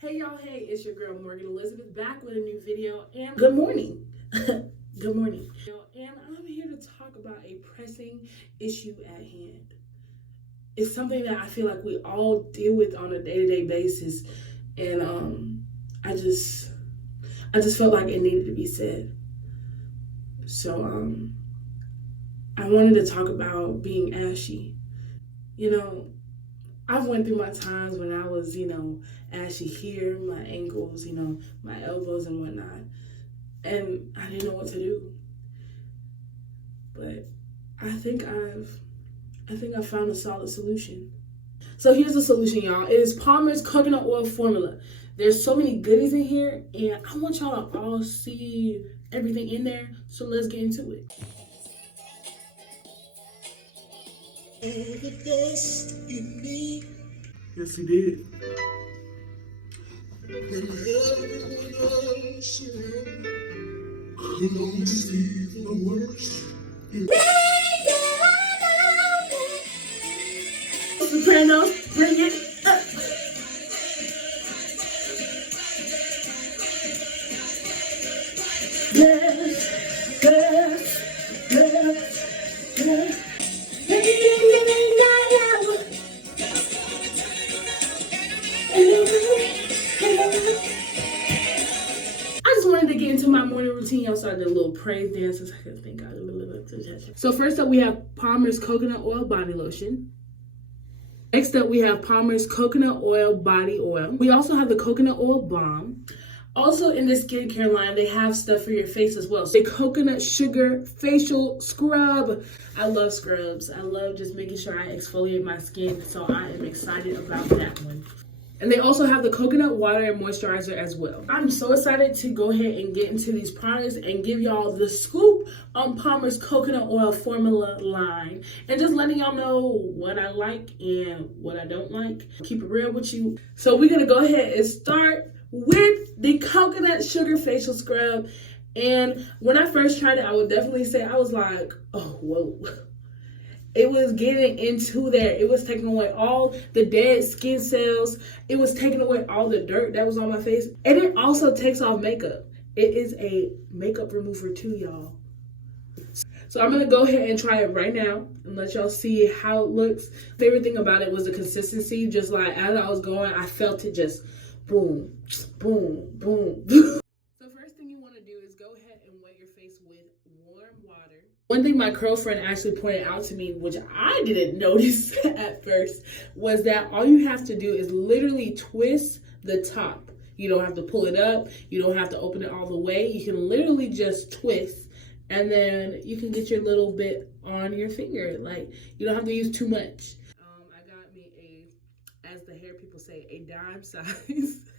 Hey y'all, hey, it's your girl Morgan Elizabeth back with a new video and good morning. Good morning. And I'm here to talk about a pressing issue at hand. It's something that I feel like we all deal with on a day-to-day basis, and I just felt like it needed to be said. So I wanted to talk about being ashy. I've went through my times when I was, ashy here, my ankles, my elbows and whatnot. And I didn't know what to do. But I think I've found a solid solution. So here's the solution, y'all. It is Palmer's coconut oil formula. There's so many goodies in here, and I want y'all to all see everything in there. So let's get into it. The best in me. Yes, he did. When everyone else around could only see the worst. Sopranos, bring it up. Yes, yes, yes, yes. I just wanted to get into my morning routine. Y'all started a little praise dance. I could think of it. So first up, we have Palmer's coconut oil body lotion. Next up, we have Palmer's coconut oil body oil. We also have the coconut oil balm. Also in this skincare line, they have stuff for your face as well. So the coconut sugar facial scrub. I love scrubs. I love just making sure I exfoliate my skin. So I am excited about that one. And they also have the coconut water and moisturizer as well. I'm so excited to go ahead and get into these products and give y'all the scoop on Palmer's coconut oil formula line. And just letting y'all know what I like and what I don't like. Keep it real with you. So we're gonna go ahead and start with the coconut sugar facial scrub. And when I first tried it, I would definitely say, I was like, oh, whoa. It was getting into there. It was taking away all the dead skin cells. It was taking away all the dirt that was on my face. And it also takes off makeup. It is a makeup remover too, y'all. So I'm going to go ahead and try it right now and let y'all see how it looks. Favorite thing about it was the consistency. Just like as I was going, I felt it just boom, boom, boom. So first thing you want to do is go ahead and wet your face with warm water. One thing my girlfriend actually pointed out to me, which I didn't notice at first, was that all you have to do is literally twist the top. You don't have to pull it up. You don't have to open it all the way. You can literally just twist, and then you can get your little bit on your finger. Like, you don't have to use too much. I got me as the hair people say, a dime size.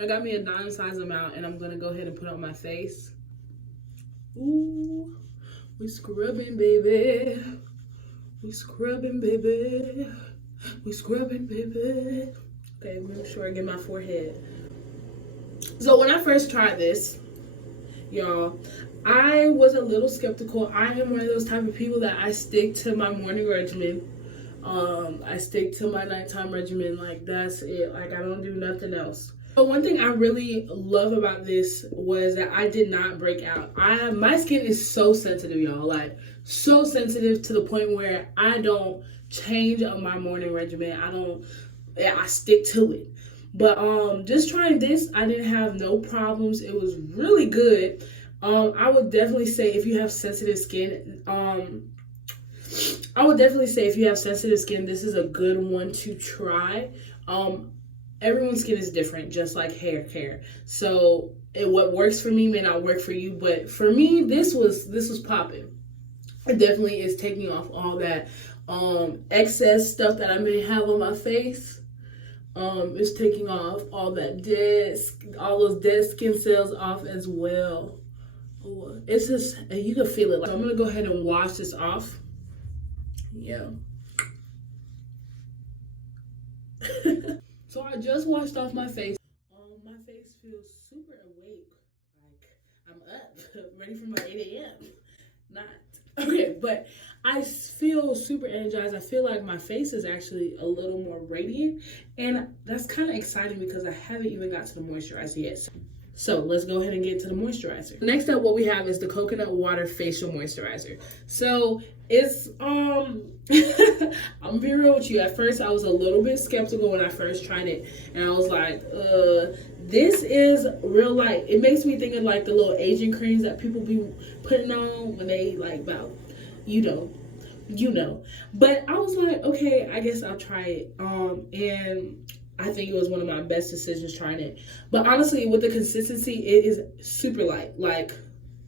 I got me a dime size amount, and I'm going to go ahead and put it on my face. Ooh. We scrubbing, baby. We scrubbing, baby. We scrubbing, baby. Okay, make sure I get my forehead. So when I first tried this, y'all, I was a little skeptical. I am one of those type of people that I stick to my morning regimen. I stick to my nighttime regimen. Like, that's it. Like, I don't do nothing else. But one thing I really love about this was that I did not break out. My skin is so sensitive, y'all. Like, so sensitive to the point where I don't change up my morning regimen. I stick to it. But just trying this, I didn't have no problems. It was really good. I would definitely say if you have sensitive skin, this is a good one to try. Everyone's skin is different, just like hair. So what works for me may not work for you, but for me, this was popping. It definitely is taking off all that excess stuff that I may have on my face. It's taking off all those dead skin cells off as well. It's just, you can feel it. So I'm gonna go ahead and wash this off. Yeah. So I just washed off my face. My face feels super awake. Like, I'm up, ready for my 8 a.m. Not. Okay, but I feel super energized. I feel like my face is actually a little more radiant, and that's kind of exciting because I haven't even got to the moisturizer yet. So let's go ahead and get to the moisturizer. Next up, what we have is the coconut water facial moisturizer. So it's I'm being real with you. At first, I was a little bit skeptical when I first tried it, and I was like, this is real light. It makes me think of like the little Asian creams that people be putting on when they like about, you know. But I was like, okay, I guess I'll try it. And I think it was one of my best decisions trying it. But honestly, with the consistency, it is super light, like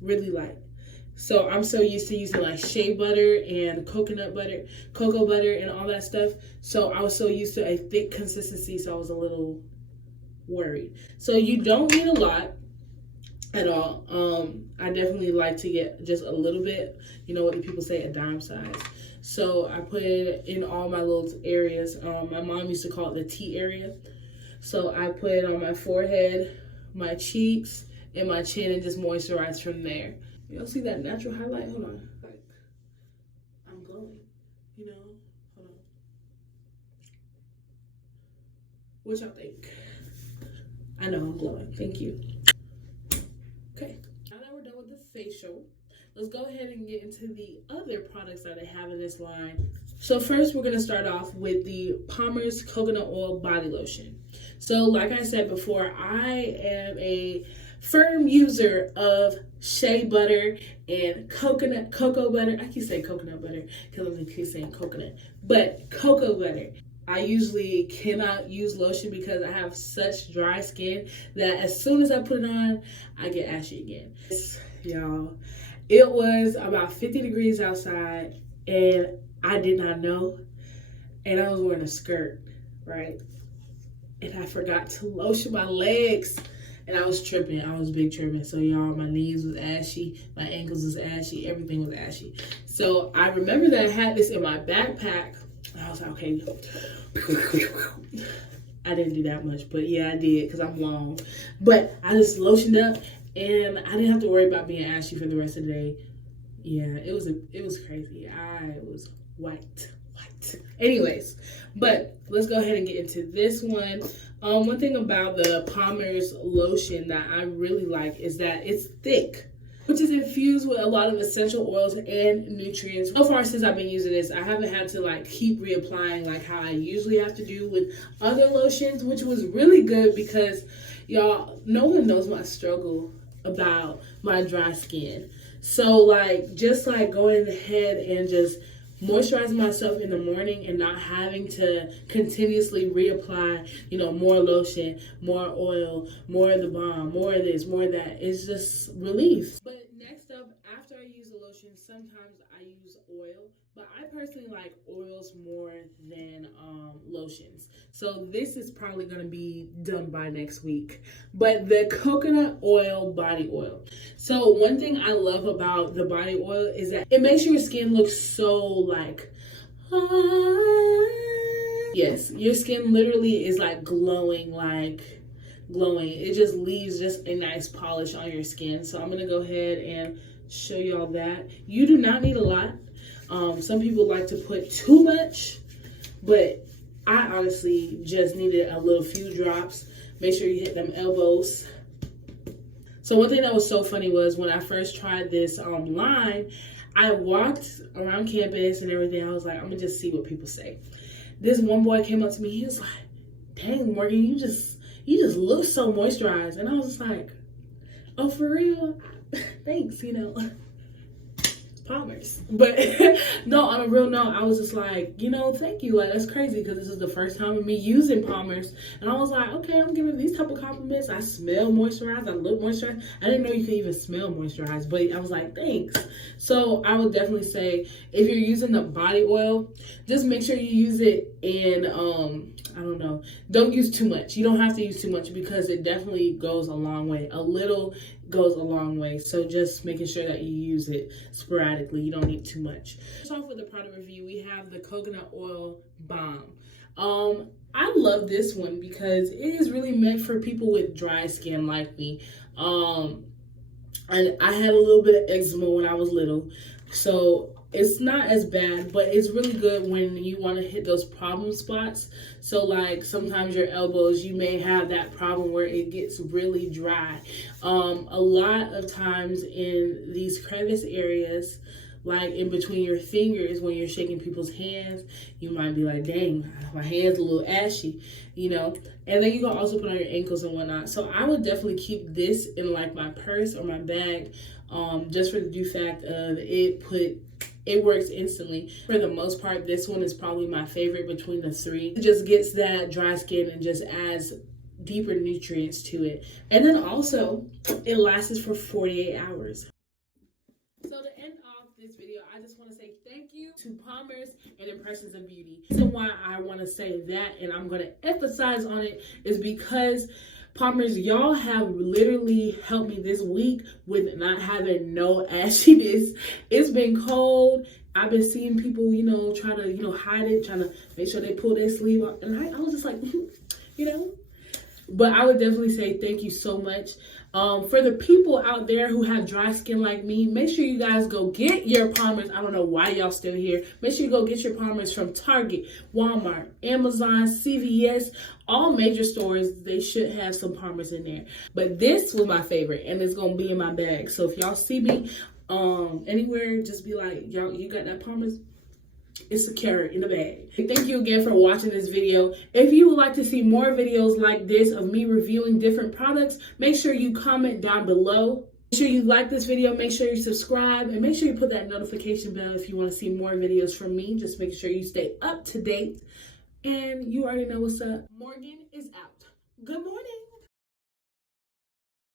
really light. So I'm so used to using like shea butter and coconut butter, cocoa butter, and all that stuff. So I was so used to a thick consistency, so I was a little worried. So you don't need a lot at all. I definitely like to get just a little bit, you know what the people say, a dime size. So I put it in all my little areas. My mom used to call it the T area. So I put it on my forehead, my cheeks, and my chin, and just moisturize from there. Y'all see that natural highlight? Hold on. Like, I'm glowing, you know? Hold on. What y'all think? I know I'm glowing. Thank you. Okay. Now that we're done with the facial, let's go ahead and get into the other products that I have in this line. So first, we're going to start off with the Palmer's Coconut Oil Body Lotion. So like I said before, I am a firm user of shea butter and cocoa butter. I keep saying coconut butter because I keep saying coconut, but cocoa butter. I usually cannot use lotion because I have such dry skin that as soon as I put it on, I get ashy again. Y'all, it was about 50 degrees outside and I did not know, and I was wearing a skirt, right? And I forgot to lotion my legs. And I was tripping. I was big tripping. So y'all, my knees was ashy. My ankles was ashy. Everything was ashy. So I remember that I had this in my backpack. I was like, okay. I didn't do that much. But yeah, I did because I'm long. But I just lotioned up. And I didn't have to worry about being ashy for the rest of the day. Yeah, it was crazy. I was white. Anyways, but let's go ahead and get into this one. One thing about the Palmer's lotion that I really like is that it's thick, which is infused with a lot of essential oils and nutrients. So far since I've been using this, I haven't had to like keep reapplying like how I usually have to do with other lotions, which was really good because y'all, no one knows my struggle about my dry skin. So like just like going ahead and just moisturizing myself in the morning and not having to continuously reapply, you know, more lotion, more oil, more of the balm, more of this, more of that. It's just relief. But next up, after I use the lotion, sometimes I use oil, but I personally like oils more than lotions. So this is probably going to be done by next week. But the coconut oil body oil. So one thing I love about the body oil is that it makes your skin look so like, yes, your skin literally is like glowing, It just leaves just a nice polish on your skin. So I'm going to go ahead and show y'all that. You do not need a lot. Some people like to put too much, but I honestly just needed a little few drops. Make sure you hit them elbows. So one thing that was so funny was when I first tried this line, I walked around campus and everything. I was like, I'm gonna just see what people say. This one boy came up to me. He was like, "Dang, Morgan, you just look so moisturized." And I was just like, "Oh, for real? Thanks, you know." Palmer's. But no, on a real note, I was just like, you know, thank you. Like, that's crazy because this is the first time of me using Palmer's. And I was like, okay, I'm giving these type of compliments. I smell moisturized. I look moisturized. I didn't know you could even smell moisturized, but I was like, thanks. So I would definitely say if you're using the body oil, just make sure you use it in, I don't know, don't use too much. You don't have to use too much because it definitely goes a long way. A little goes a long way. So just making sure that you use it sporadically. You don't need too much. Start off with the product review. We have the coconut oil balm. I love this one because it is really meant for people with dry skin like me. And I had a little bit of eczema when I was little. So it's not as bad, but it's really good when you want to hit those problem spots. So like sometimes your elbows, you may have that problem where it gets really dry. A lot of times in these crevice areas, like in between your fingers when you're shaking people's hands, you might be like, dang, my hand's a little ashy, you know. And then you can also put on your ankles and whatnot. So I would definitely keep this in like my purse or my bag, just for the due fact of it works instantly. For the most part, this one is probably my favorite between the three. It just gets that dry skin and just adds deeper nutrients to it. And then also, it lasts for 48 hours. So to end off this video, I just want to say thank you to Palmer's and Impressions of Beauty. The reason why I want to say that, and I'm going to emphasize on it, is because Palmer's, y'all have literally helped me this week with not having no ashiness. It's been cold. I've been seeing people, you know, try to, you know, hide it, trying to make sure they pull their sleeve up. And I was just like, you know. But I would definitely say thank you so much. For the people out there who have dry skin like me, make sure you guys go get your Palmer's. I don't know why y'all still here. Make sure you go get your Palmer's from Target, Walmart, Amazon, CVS, all major stores. They should have some Palmer's in there. But this was my favorite, and it's going to be in my bag. So if y'all see me anywhere, just be like, y'all, you got that Palmer's? It's a carrot in the bag. Thank you again for watching this video. If you would like to see more videos like this of me reviewing different products, make sure you comment down below. Make sure you like this video, make sure you subscribe, and make sure you put that notification bell if you want to see more videos from me. Just make sure you stay up to date. And you already know what's up. Morgan is out. Good morning.